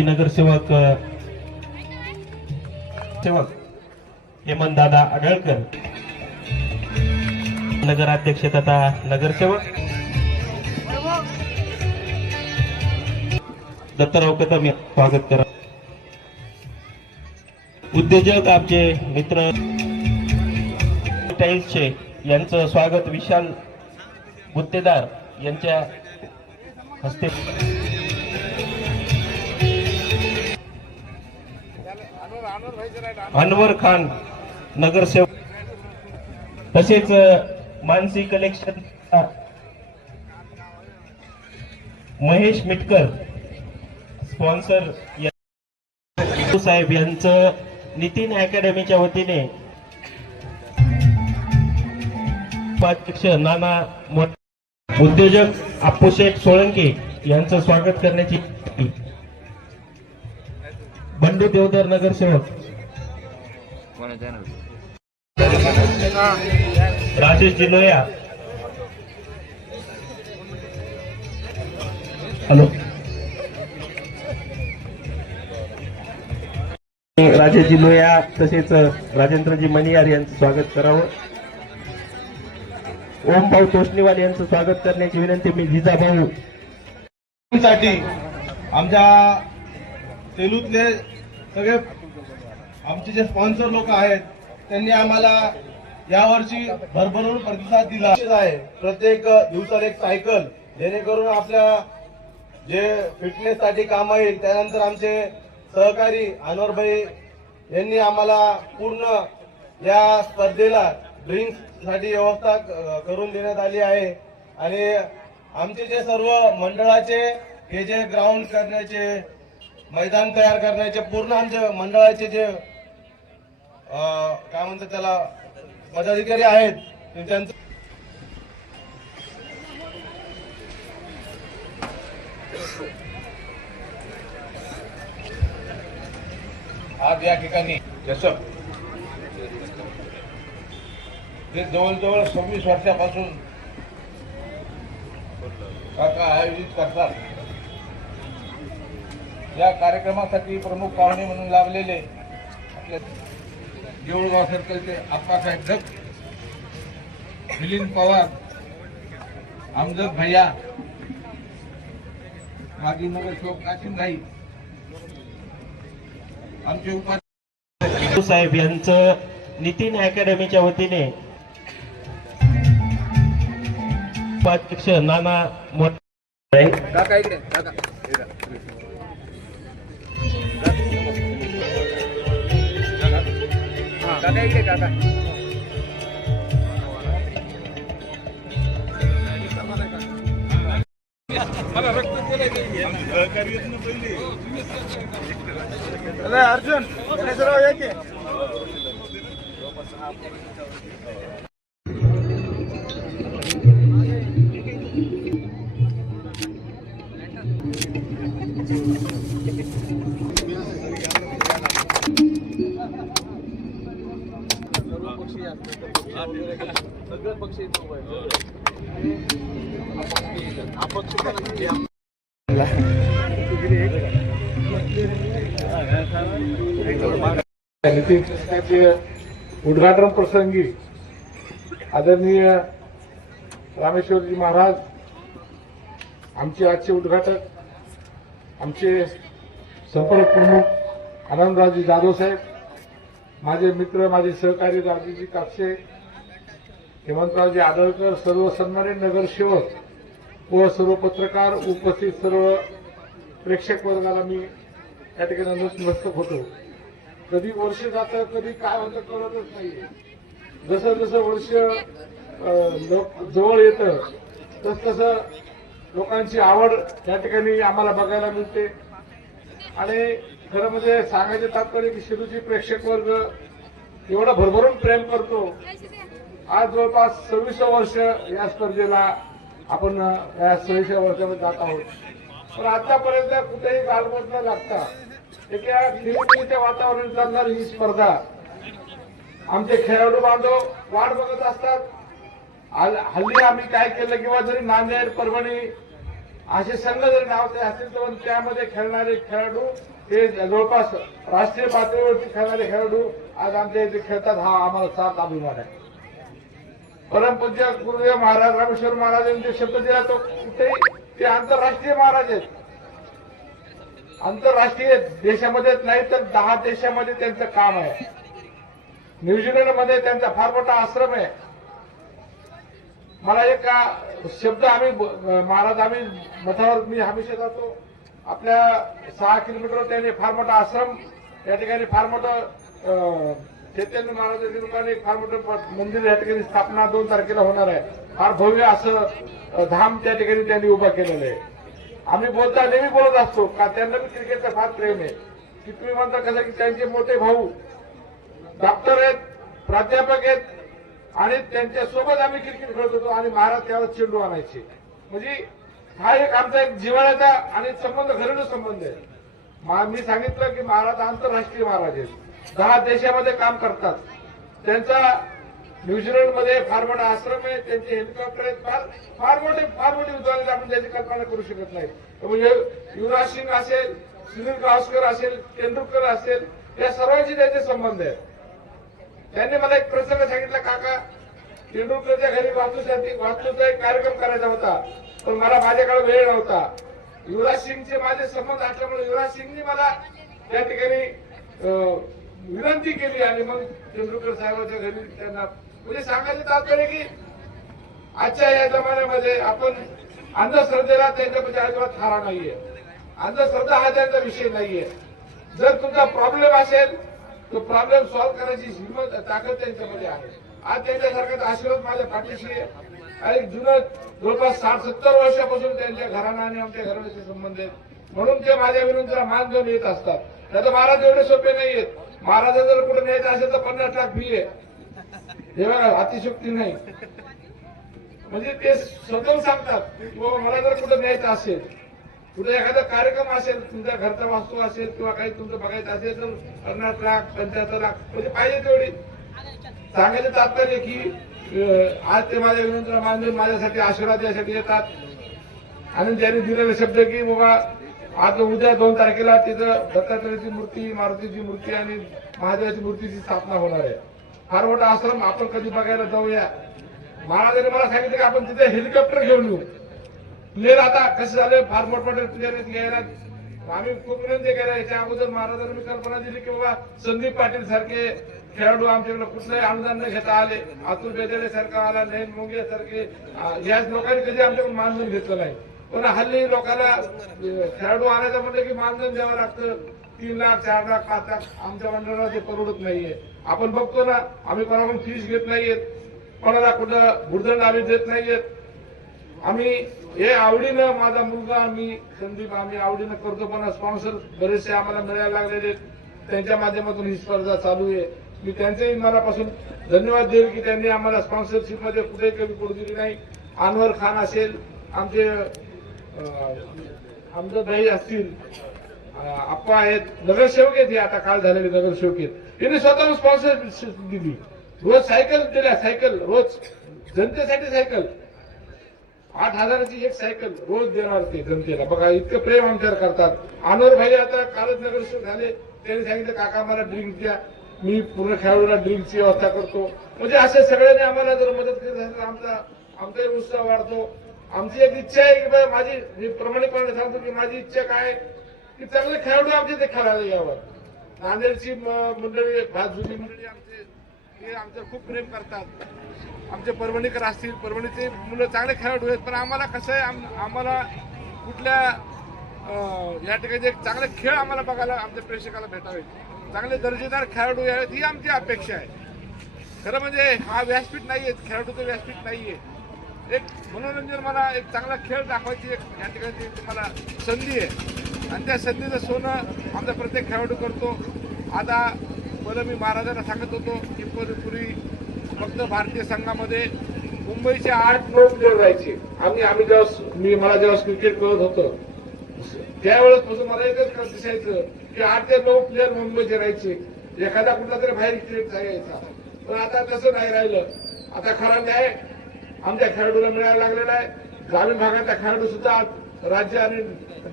नगरसेवक हेमंत दादा आढळकर, नगराध्यक्ष तथा नगरसेवक दत्तराव कदम, स्वागत करा. उद्योजक आमचे मित्र टाईल्सचे यांचं स्वागत विशाल गुत्तेदार यांच्या हस्ते. अनवर खान नगरसेवक, तसेच मानसी कलेक्शन महेश मिटकर स्पॉन्सर साहेब यांचं नितीन अकॅडमीच्या वतीने उपाध्यक्ष नाना उद्योजक अप्पूशेठ सोळंके यांचं स्वागत करण्याची. बंडू देवधर नगरसेवक, राजेश जिलोया, हॅलो राजेश जिलोया, तसेच राजेंद्रजी मणियार यांचं स्वागत करावं. ओमभाऊ तोष्णीवाल यांचं स्वागत करण्याची विनंती. मी जिजाभाऊ साठी आमच्या सेलूतले सगळे आमचे जे स्पॉन्सर लोक आहेत त्यांनी आम्हाला यावर्षी भरभरून प्रतिसाद दिला आहे. प्रत्येक दिवसाला एक सायकल, जेणेकरून आपल्या जे फिटनेस साठी काम येईल. त्यानंतर आमचे सहकारी अनवरभाई यांनी आम्हाला पूर्ण या स्पर्धेला ड्रिंक्स साठी व्यवस्था करून देण्यात आली आहे. आणि आमचे जे सर्व मंडळाचे हे जे ग्राउंड करण्याचे, मैदान तयार करण्याचे पूर्ण आमच्या मंडळाचे जे काय म्हणतात त्याला पदाधिकारी आहेत त्यांचं आज या ठिकाणी जसं ते जवळजवळ 26 वर्षापासून काका आयोजित करतात. या कार्यक्रमासाठी प्रमुख पाहुणे म्हणून लाभलेले आपल्या देऊळगाव सर्कलचे आप्पासाहेब ढग, मिलिंद पवार, अमजद भैया, माजी नगरसेवक काशिम भाई, आमचे उपाध्यक्ष साहेब यांचं नितीन अकॅडमीच्या वतीने उपाध्यक्ष नाना काका इकडे काका काका इकडे काका मला रक्त अर्जुन येते. सगळे पक्षी उद्घाटन प्रसंगी आदरणीय रामेश्वरजी महाराज, आमचे आजचे उद्घाटक, आमचे संपर्क प्रमुख आनंदरावजी जाधव साहेब, माझे मित्र, माझे सहकारी राजेशजी कापसे, हेमंतरावजी आढळकर, सर्व सन्मानित नगरसेवक व सर्व पत्रकार, उपस्थित सर्व प्रेक्षक वर्गाला मी या ठिकाणी नतमस्तक होतो. कधी वर्ष जातं, कधी काय होतं कळतच नाहीये. जसं जसं वर्ष जवळ येतं तसं लोकांची आवड या ठिकाणी आम्हाला बघायला मिळते. आणि खरं म्हणजे सांगायचे तात्पर्य की शिरूची प्रेक्षक वर्ग एवढं भरभरून प्रेम करतो. आज जवळपास 26 वर्ष या स्पर्धेला आपण या 26 वर्षामध्ये जात आहोत. पण आतापर्यंत कुठेही गालबोट न लागता एक या खेळीच्या वातावरणात चालणारी ही स्पर्धा आमचे खेळाडू बांधव वाट बघत असतात. हल्ली आम्ही काय केलं किंवा जरी नांदेड परभणी असे संघ जरी नावाचे असतील तर त्यामध्ये खेळणारे खेळाडू हे जवळपास राष्ट्रीय पातळीवरती खेळणारे खेळाडू आज आमच्या इथे खेळतात. हा आम्हाला साथ अभिमान आहे. परमपूज्य गुरुदेव महाराज रामेश्वर महाराजांनी जे शब्द दिला तो कुठेही ते आंतरराष्ट्रीय महाराज आहेत. आंतरराष्ट्रीय देशामध्येच नाही तर 10 देशामध्ये त्यांचं काम आहे. न्यूझीलंडमध्ये त्यांचा फार मोठा आश्रम आहे. मला एक शब्द महाराज आम्ही मठावर मी हमेशा जातो. आपल्या 6 किलोमीटर त्यांनी फार मोठा आश्रम या ठिकाणी फार मोठं चैतन्य महाराजांच्या रूपाने फार मोठं मंदिर या ठिकाणी स्थापना 2 तारखेला होणार आहे. फार भव्य असं धाम त्या ठिकाणी त्यांनी उभा केलेलं आहे. आम्ही बोलता नेहमी बोलत असतो का त्यांना बी क्रिकेटचं फार प्रेम आहे. की तुम्ही म्हणता कसं की त्यांचे मोठे भाऊ डॉक्टर आहेत, प्राध्यापक आहेत आणि त्यांच्या सोबत आम्ही क्रिकेट खेळत होतो आणि महाराज त्यावेळेस चेंडू आणायचे. म्हणजे हा एक आमचा एक जिव्हाळ्याचा आणि संबंध घरेलू संबंध आहे. मी सांगितलं की महाराज आंतरराष्ट्रीय महाराज आहेत. 10 देशामध्ये काम करतात. त्यांचा न्यूझीलंडमध्ये फार मोठा आश्रम आहे. त्यांचे हेलिकॉप्टर आहेत. फार मोठी उद्योगात आपण त्याची कल्पना करू शकत नाही. म्हणजे युवराज सिंग असेल, सुनील गावस्कर असेल, तेंडुलकर असेल या सर्वांशी त्यांचे संबंध आहेत. त्यांनी मला एक प्रसंग सांगितला, काका तेंडुलकरच्या घरी वास्तूचा एक कार्यक्रम करायचा होता पण मला माझ्याकडे वेळ नव्हता. युवराज सिंगचे माझे संबंध असल्यामुळे युवराज सिंगनी मला त्या ठिकाणी विनंती केली आणि मग तेंडुलकर साहेबांच्या घरी त्यांना म्हणजे सांगायचं तात्पर्य की आजच्या या जमान्यामध्ये आपण अंधश्रद्धेला त्यांच्यामध्ये अजिबात थारा नाहीये. अंधश्रद्धा हा त्यांचा विषय नाहीये. जर तुमचा प्रॉब्लेम असेल तो प्रॉब्लेम सॉल्व्ह करायची हिंमत ताकद त्यांच्यामध्ये आहे. आज त्यांच्यासारखाच आशीर्वाद माझ्या पाठीशी आहे. आणि जुनं जवळपास 60-70 वर्षापासून त्यांच्या घराणा आणि आमच्या घराण्याचे संबंध आहेत. म्हणून ते माझ्या विनंतीला मान देऊन येत असतात. नाही तर महाराज एवढे सोपे नाहीयेत. महाराजांना जर कुठे न्यायचं असेल तर 50 लाख फी आहे. हे बघा अतिशयोक्ती नाही. म्हणजे ते स्वतः सांगतात की बाबा मला जर कुठे न्यायचं असेल, कुठे एखादा कार्यक्रम असेल, तुमच्या घरचा वास्तू असेल किंवा काही तुमचं बघायचं असेल तर 50 लाख 75 लाख म्हणजे पाहिजे तेवढी. सांगायचं तात्पर्य की आज ते माझ्या विनंतीला मान देऊन माझ्यासाठी आशीर्वाद यासाठी येतात. आणि त्यांनी दिलेले शब्द की बाबा आज उद्या 2 तारखेला तिथं दत्तात्रयाची मूर्ती, मारुतीची मूर्ती आणि महादेवाची मूर्तीची स्थापना होणार आहे. फार मोठा आश्रम आपण कधी बघायला जाऊया. महाराजांनी मला सांगितलं की आपण तिथे हेलिकॉप्टर घेऊन येऊ. प्लेन आता कसं झालं फार मोठमोठे प्लेन घ्यायला आम्ही खूप विनंती केल्या. याच्या अगोदर महाराजांनी मी कल्पना दिली की बाबा संदीप पाटील सारखे खेळाडू आमच्याकडे कुठलंही अनुदान न घेता आले. अतुल बेदेले सारखा आला, नयन मोंगे सारखे याच लोकांनी कधी आमच्याकडून मानधन घेतलं नाही. पण हल्ली लोकांना खेळाडू आणायचं म्हटलं की मानधन द्यावं लागतं. 3 लाख 4 लाख 5 लाख आमच्या मंडळाला ते परवडत नाहीये. आपण बघतो ना आम्ही कोणाकडून फीस घेत नाहीयेत, कोणाला कुठं भुर्दंड आम्ही देत नाहीयेत. आम्ही हे आवडीनं माझा मुलगा आम्ही संदीप आम्ही आवडीनं करतो. पण स्पॉन्सर बरेचसे आम्हाला मिळायला लागलेले त्यांच्या माध्यमातून ही स्पर्धा चालू आहे. मी त्यांचेही मनापासून धन्यवाद देईल की त्यांनी आम्हाला स्पॉन्सरशिप मध्ये कुठेही कमी पडू दिली नाही. अनवर खान असेल, आमचे आमचं दही असतील, आप्पा आहेत, नगरसेवक आहेत. हे आता काल झालेले नगरसेवक आहेत. त्यांनी स्वतःहून स्पॉन्सरशिप दिली. रोज सायकल दिल्या, सायकल रोज जनतेसाठी सायकल 8,000ची एक सायकल रोज देणार ते जनतेला. बघा इतकं प्रेम आमच्यावर करतात. अनवर भाई आता कालच नगरसेवक झाले. त्यांनी सांगितलं काका मला ड्रिंक द्या, मी पूर्ण खेळाडूला ड्रिंकची व्यवस्था करतो. म्हणजे असे सगळ्यांनी आम्हाला जर मदत केली असेल तर आमचाही उत्साह वाढतो. आमची एक इच्छा आहे की माझी मी प्रामाणिकपणे सांगतो की माझी इच्छा काय की चांगले खेळाडू आमचे ते खेळायला यावं. नांदेडची मंडळी जुनी मंडळी हे आमचं खूप प्रेम करतात. आमचे परभणीकर असतील, परभणीचे मुलं चांगले खेळाडू आहेत. पण आम्हाला कसं आहे आम्हाला कुठल्या या ठिकाणी एक चांगले खेळ आम्हाला बघायला आमच्या प्रेक्षकाला भेटावे, चांगले दर्जेदार खेळाडू यावेत ही आमची अपेक्षा आहे. खरं म्हणजे हा व्यासपीठ नाहीये, खेळाडूचं व्यासपीठ नाहीये. एक मनोरंजन मला एक चांगला खेळ दाखवायची एक या ठिकाणी तुम्हाला संधी आहे आणि त्या संधीचं सोनं आमचा प्रत्येक खेळाडू करतो. आता पहिलं मी महाराजांना सांगत होतो की पूर्वी फक्त भारतीय संघामध्ये मुंबईचे 8-9 प्लेयर राहायचे. आम्ही जेव्हा मला जेव्हा क्रिकेट करत होतो त्यावेळेस मला एकच दिसायचं की 8 ते 9 प्लेअर मुंबईचे राहायचे, एखादा कुठला तरी बाहेर स्टेटचा यायचा. पण आता तसं नाही राहिलं. आता खरा न्याय आमच्या खेळाडूला मिळायला लागलेला आहे. ग्रामीण भागातला खेळाडू सुद्धा आज राज्य आणि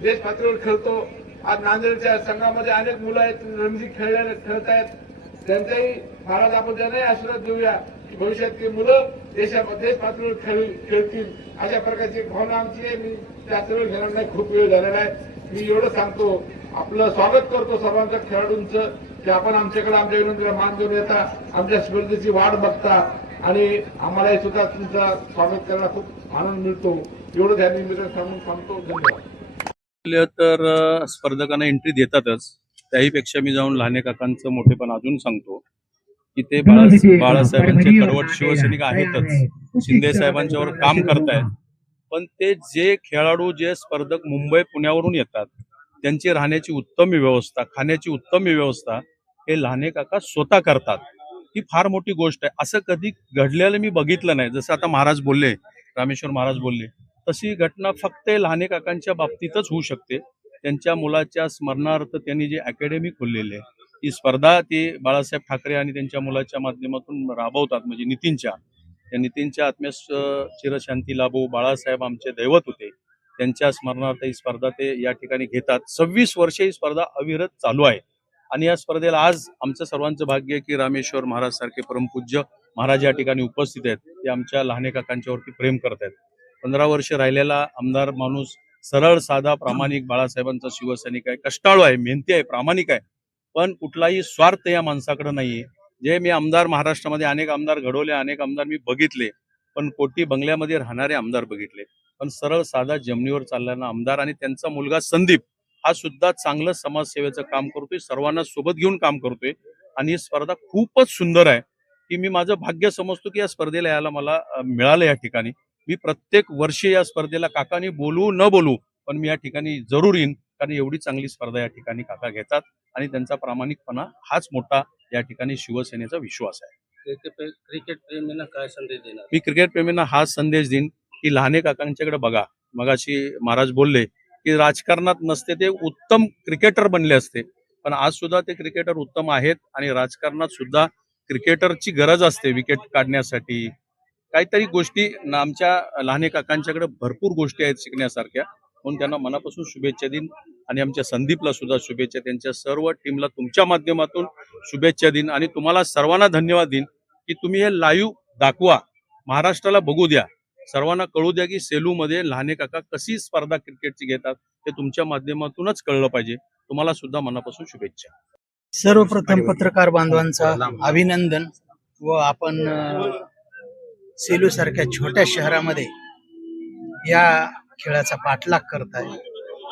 देश पातळीवर खेळतो. आज नांदेडच्या संघामध्ये अनेक मुलं आहेत, रणजी खेळत आहेत. त्यांचाही महाराज आपण त्यांनाही आशीर्वाद देऊया की भविष्यातली मुलं देश पातळीवर खेळतील, अशा प्रकारची भावना आमची आहे. मी त्या सर्व खेळांना खूप वेळ झालेला आहे. मी एवढं सांगतो, आपलं स्वागत करतो सर्वांचं खेळाडूंचं की आपण आमच्याकडे आमच्या विनंतीला मान देऊन येता, आमच्या स्पर्धेची वाट बघता आणि आम्हालाही सुद्धा तुमचं स्वागत करायला खूप आनंद मिळतो. एवढं त्या निमित्तानं सांगून सांगतो. धन्यवाद. तर स्पर्धकांना एंट्री देतातच, त्याहीपेक्षा मी जाऊन लहाने काकांचं मोठेपण अजून सांगतो की ते बाळासाहेबांचे कडवट शिवसैनिक आहेतच, शिंदे साहेबांच्यावर काम करतायत. पण ते जे खेळाडू, जे स्पर्धक मुंबई पुण्यावरून येतात, त्यांची राहण्याची उत्तम व्यवस्था, खाण्याची उत्तम व्यवस्था हे लहाने काका स्वतः करतात. ही फार मोठी गोष्ट आहे. असं कधी घडलेलं मी बघितलं नाही. जसं आता महाराज बोलले, रामेश्वर महाराज बोलले, तशी घटना फक्त लहाने काकांच्या बाबतीतच होऊ शकते. त्यांच्या मुलाच्या स्मरणार्थ त्यांनी जी अकॅडमी खोललेली आहे, ही स्पर्धा ती बाळासाहेब ठाकरे आणि त्यांच्या मुलाच्या माध्यमातून राबवतात. म्हणजे नितीनच्या आत्म्यास चिरशांती लाभो. बाळासाहेब आमचे दैवत होते, त्यांच्या स्मरणार्थ ही स्पर्धा ते या ठिकाणी घेतात. 26 वर्षे ही स्पर्धा अविरत चालू आहे. आणि या स्पर्धेला आज आमचं सर्वांचं भाग्य आहे की रामेश्वर महाराज सारखे परमपूज्य महाराज या ठिकाणी उपस्थित आहेत. ते आमच्या लहाने काकांच्यावरती प्रेम करत आहेत. 15 वर्ष राहिलेला आमदार माणूस, सरळ साधा प्रामाणिक, बाळासाहेबांचा शिवसैनिक आहे, कष्टाळू आहे, मेहनती आहे, प्रामाणिक आहे. पण कुठलाही स्वार्थ या माणसाकडे नाहीये. जे मी आमदार महाराष्ट्रामध्ये अनेक आमदार घडवले, अनेक आमदार मी बघितले, पण कोटी बंगल्यामध्ये राहणारे आमदार बघितले. पण सरळ साधा जमिनीवर चाललेला आमदार आणि त्यांचा मुलगा संदीप हा सुद्धा चांगलं समाजसेवेचं काम करतोय, सर्वांना सोबत घेऊन काम करतोय. आणि ही स्पर्धा खूपच सुंदर आहे की मी माझं भाग्य समजतो की या स्पर्धेला यायला मला मिळालं. या ठिकाणी मी प्रत्येक वर्षी या स्पर्धेला काकांनी बोलू न बोलू पण मी या ठिकाणी जरूर येईन, कारण एवढी चांगली स्पर्धा या ठिकाणी काका घेतात आणि त्यांचा प्रामाणिकपणा हाच मोठा या ठिकाणी शिवसेनेचा विश्वास आहे. क्रिकेट प्रेमींना काय संदेश देणार? मी क्रिकेट प्रेमींना हाच संदेश देईन की लहाने काकांच्याकडे बघा. मगाशी महाराज बोलले की राजकारणात नसते ते उत्तम क्रिकेटर बनले असते, पण आज सुद्धा ते क्रिकेटर उत्तम आहेत. आणि राजकारणात सुद्धा क्रिकेटरची गरज असते विकेट काढण्यासाठी. काहीतरी गोष्टी आमच्या लहाने काकांच्याकडे भरपूर गोष्टी आहेत शिकण्यासारख्या. म्हणून त्यांना मनापासून शुभेच्छा देईन आणि आमच्या संदीपला सुद्धा शुभेच्छा, त्यांच्या सर्व टीमला तुमच्या माध्यमातून शुभेच्छा देईन. आणि तुम्हाला सर्वांना धन्यवाद देईन की तुम्ही हे लाईव्ह दाखवा, महाराष्ट्राला बघू द्या, सर्वांना कळू द्या की सेलूमध्ये लहाने काका कशी स्पर्धा क्रिकेटची घेतात, हे तुमच्या माध्यमातूनच कळलं पाहिजे. तुम्हाला सुद्धा मनापासून शुभेच्छा. सर्वप्रथम पत्रकार बांधवांचा अभिनंदन. व आपण सेलू सारख्या छोट्या शहरामध्ये या खेळाचा पाठलाग करताय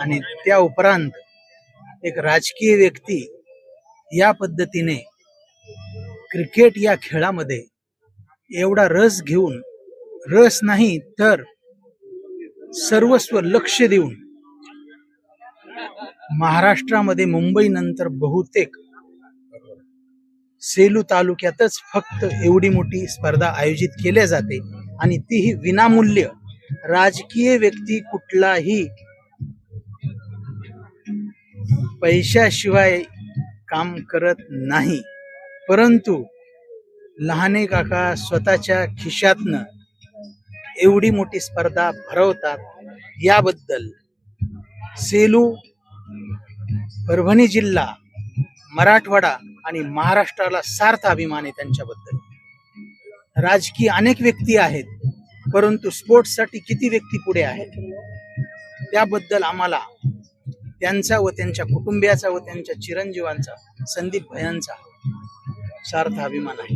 आणि त्या उपरांत एक राजकीय व्यक्ती या पद्धतीने क्रिकेट या खेळामध्ये एवढा रस घेऊन, रस नाही तर सर्वस्व लक्ष देऊन महाराष्ट्रामध्ये मुंबई नंतर बहुतेक सेलू तालुक्यातच फक्त एवढी मोठी स्पर्धा आयोजित केल्या जाते आणि तीही विनामूल्य. राजकीय व्यक्ती कुठलाही पैशाशिवाय काम करत नाही, परंतु लहाने काका स्वतःच्या खिशातनं एवढी मोठी स्पर्धा भरवतात. याबद्दल सेलू, परभणी जिल्हा, मराठवाडा आणि महाराष्ट्राला सार्थ अभिमान आहे त्यांच्याबद्दल. राजकीय अनेक व्यक्ती आहेत, परंतु स्पोर्ट्ससाठी किती व्यक्ती पुढे आहेत, त्याबद्दल आम्हाला त्यांचा व त्यांच्या कुटुंबियाचा व त्यांच्या चिरंजीवांचा, संदीप भयांचा सार्थ अभिमान आहे.